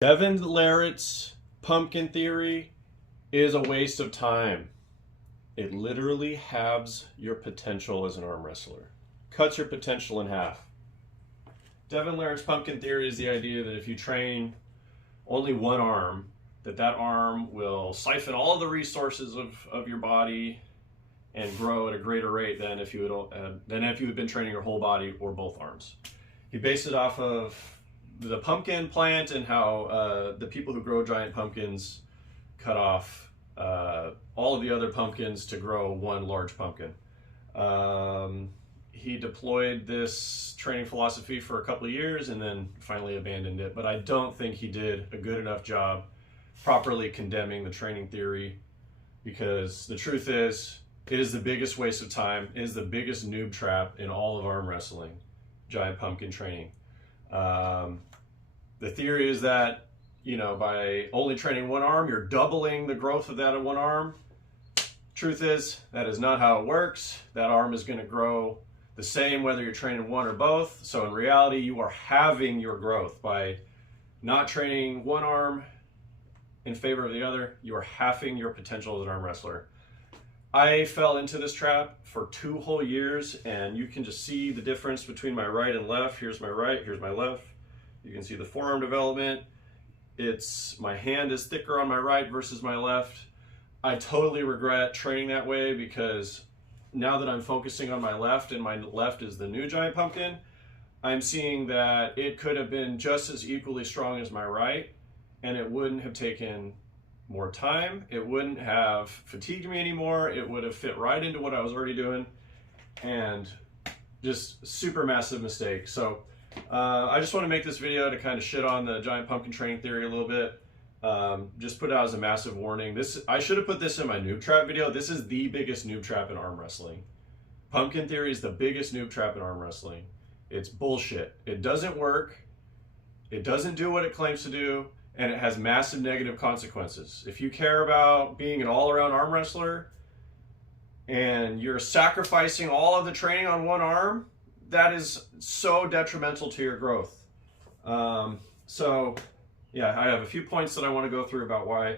Devon Larratt's pumpkin theory is a waste of time. It literally halves your potential as an arm wrestler, cuts your potential in half. Devon Larratt's pumpkin theory is the idea that if you train only one arm, that arm will siphon all of the resources of your body and grow at a greater rate than if you had been training your whole body or both arms. He based it off of the pumpkin plant and how the people who grow giant pumpkins cut off all of the other pumpkins to grow one large pumpkin. He deployed this training philosophy for a couple of years and then finally abandoned it, but I don't think he did a good enough job properly condemning the training theory, because the truth is, it is the biggest waste of time. It is the biggest noob trap in all of arm wrestling, giant pumpkin training. The theory is that, by only training one arm, you're doubling the growth of that in one arm. Truth is, that is not how it works. That arm is going to grow the same whether you're training one or both. So in reality, you are halving your growth by not training one arm in favor of the other. You are halving your potential as an arm wrestler. I fell into this trap for 2 whole years, and you can just see the difference between my right and left. Here's my right, here's my left. You can see the forearm development. My hand is thicker on my right versus my left. I totally regret training that way, because now that I'm focusing on my left, and my left is the new giant pumpkin, I'm seeing that it could have been just as equally strong as my right, and it wouldn't have taken more time. It wouldn't have fatigued me anymore. It would have fit right into what I was already doing, and just super massive mistake. So I just want to make this video to kind of shit on the giant pumpkin training theory a little bit. Just put it out as a massive warning. I should have put this in my noob trap video. This is the biggest noob trap in arm wrestling. Pumpkin theory is the biggest noob trap in arm wrestling. It's bullshit. It doesn't work. It doesn't do what it claims to do, and it has massive negative consequences. If you care about being an all-around arm wrestler and you're sacrificing all of the training on one arm, that is so detrimental to your growth. Yeah, I have a few points that I want to go through about why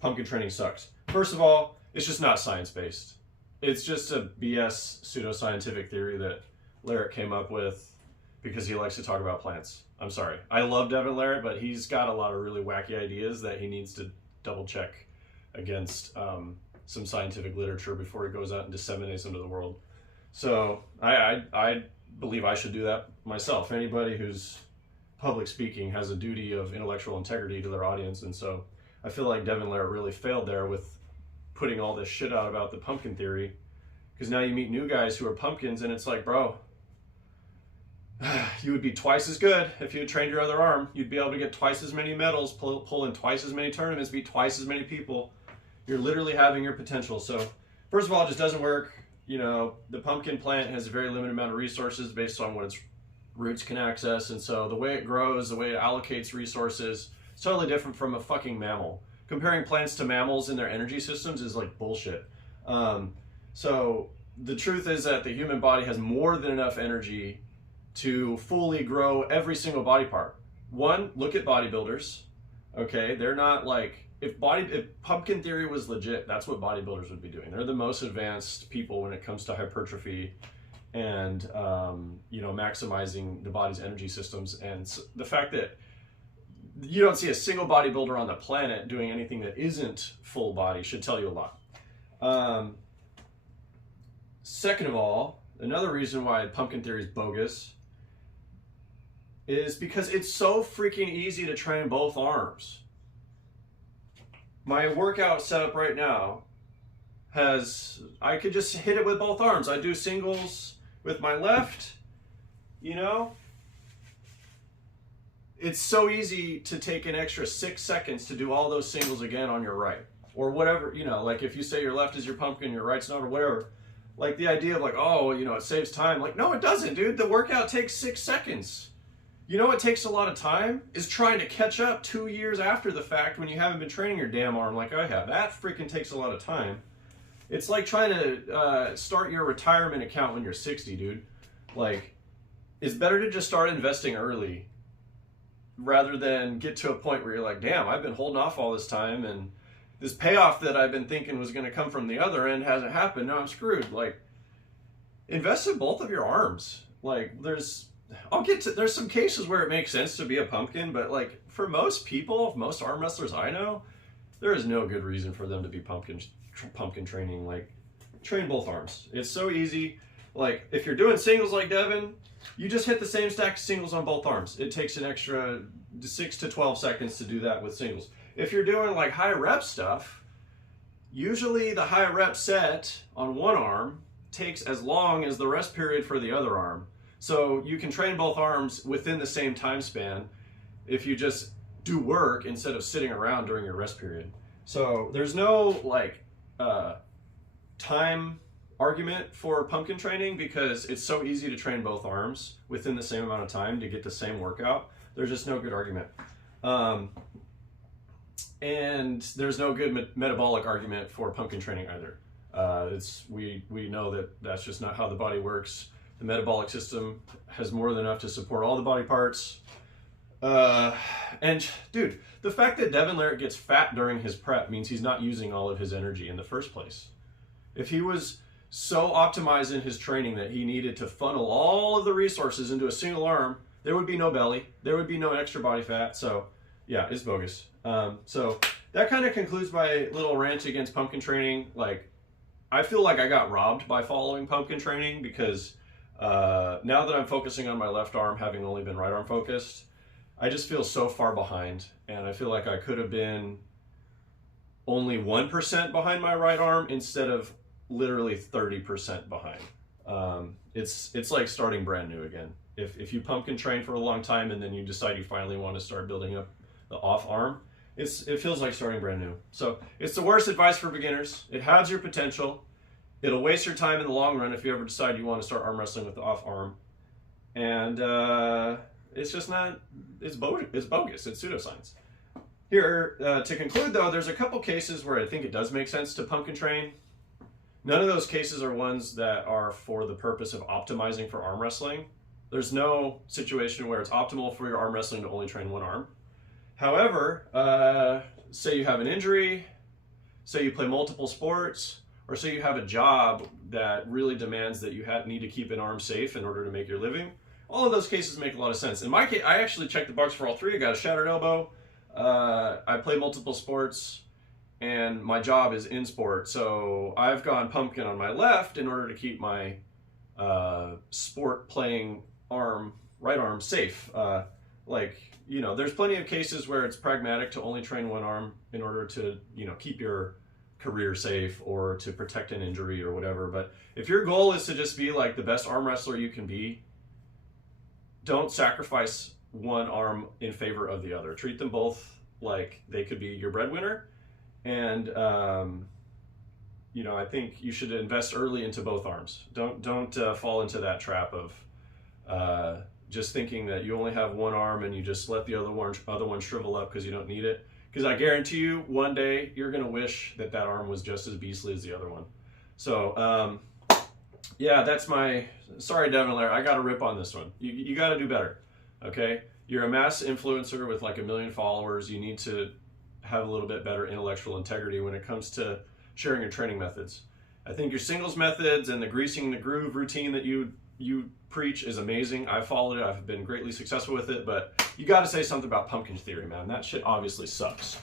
pumpkin training sucks. First of all, it's just not science-based. It's just a BS pseudoscientific theory that Larratt came up with because he likes to talk about plants. I'm sorry. I love Devon Larratt, but he's got a lot of really wacky ideas that he needs to double check against some scientific literature before he goes out and disseminates them to the world. So I believe I should do that myself. Anybody who's public speaking has a duty of intellectual integrity to their audience, and so I feel like Devon Larratt really failed there with putting all this shit out about the pumpkin theory, because now you meet new guys who are pumpkins and it's like, bro, you would be twice as good if you had trained your other arm. You'd be able to get twice as many medals, pull in twice as many tournaments, beat twice as many people. You're literally having your potential. So first of all, it just doesn't work. The pumpkin plant has a very limited amount of resources based on what its roots can access, and so the way it grows, the way it allocates resources, it's totally different from a fucking mammal. Comparing plants to mammals in their energy systems is like bullshit. So the truth is that the human body has more than enough energy to fully grow every single body part. One, look at bodybuilders. Okay, they're not like, if pumpkin theory was legit, that's what bodybuilders would be doing. They're the most advanced people when it comes to hypertrophy and maximizing the body's energy systems. And the fact that you don't see a single bodybuilder on the planet doing anything that isn't full body should tell you a lot. Second of all, another reason why pumpkin theory is bogus is because it's so freaking easy to train both arms. My workout setup right now I could just hit it with both arms. I do singles with my left, It's so easy to take an extra 6 seconds to do all those singles again on your right. Or whatever, like if you say your left is your pumpkin, your right's not, or whatever. Like the idea of like, oh, it saves time. Like, no, it doesn't, dude. The workout takes 6 seconds. What takes a lot of time is trying to catch up 2 years after the fact when you haven't been training your damn arm like I have. That freaking takes a lot of time. It's like trying to start your retirement account when you're 60, dude. Like, it's better to just start investing early rather than get to a point where you're like, damn, I've been holding off all this time and this payoff that I've been thinking was going to come from the other end hasn't happened. Now I'm screwed. Like, invest in both of your arms. Like, there's some cases where it makes sense to be a pumpkin, but like for most people, most arm wrestlers I know, there is no good reason for them to be pumpkin training. Like, train both arms. It's so easy. Like, if you're doing singles like Devon, you just hit the same stack of singles on both arms. It takes an extra 6 to 12 seconds to do that with singles. If you're doing like high rep stuff, usually the high rep set on one arm takes as long as the rest period for the other arm. So you can train both arms within the same time span if you just do work instead of sitting around during your rest period. So there's no like time argument for pumpkin training because it's so easy to train both arms within the same amount of time to get the same workout. There's just no good argument. And there's no good metabolic argument for pumpkin training either. We know that that's just not how the body works. The metabolic system has more than enough to support all the body parts. And dude, the fact that Devon Larratt gets fat during his prep means he's not using all of his energy in the first place. If he was so optimized in his training that he needed to funnel all of the resources into a single arm, there would be no belly, there would be no extra body fat. So yeah, it's bogus. So that kind of concludes my little rant against pumpkin training. Like, I feel like I got robbed by following pumpkin training because now that I'm focusing on my left arm, having only been right arm focused, I just feel so far behind, and I feel like I could have been only 1% behind my right arm instead of literally 30% behind. It's like starting brand new again. If you pumpkin train for a long time and then you decide you finally want to start building up the off arm, it feels like starting brand new. So it's the worst advice for beginners. It halves your potential. It'll waste your time in the long run if you ever decide you want to start arm wrestling with the off arm. And it's just not, it's bogus, it's pseudoscience. Here, to conclude though, there's a couple cases where I think it does make sense to pumpkin train. None of those cases are ones that are for the purpose of optimizing for arm wrestling. There's no situation where it's optimal for your arm wrestling to only train one arm. However, say you have an injury, say you play multiple sports, or say you have a job that really demands that you need to keep an arm safe in order to make your living. All of those cases make a lot of sense. In my case, I actually checked the box for all three. I got a shattered elbow. I play multiple sports, and my job is in sport. So I've gone pumpkin on my left in order to keep my sport playing right arm safe. There's plenty of cases where it's pragmatic to only train one arm in order to, keep your career safe or to protect an injury or whatever. But if your goal is to just be like the best arm wrestler you can be, don't sacrifice one arm in favor of the other. Treat them both like they could be your breadwinner. And, I think you should invest early into both arms. Don't fall into that trap of just thinking that you only have one arm and you just let the other one shrivel up because you don't need it. Because I guarantee you, one day you're going to wish that arm was just as beastly as the other one. So, yeah, that's sorry, Devon Larratt, I got to rip on this one. You got to do better, okay? You're a mass influencer with like 1 million followers. You need to have a little bit better intellectual integrity when it comes to sharing your training methods. I think your singles methods and the greasing the groove routine that you preach is amazing. I've followed it. I've been greatly successful with it, but you got to say something about pumpkin theory, man. That shit obviously sucks.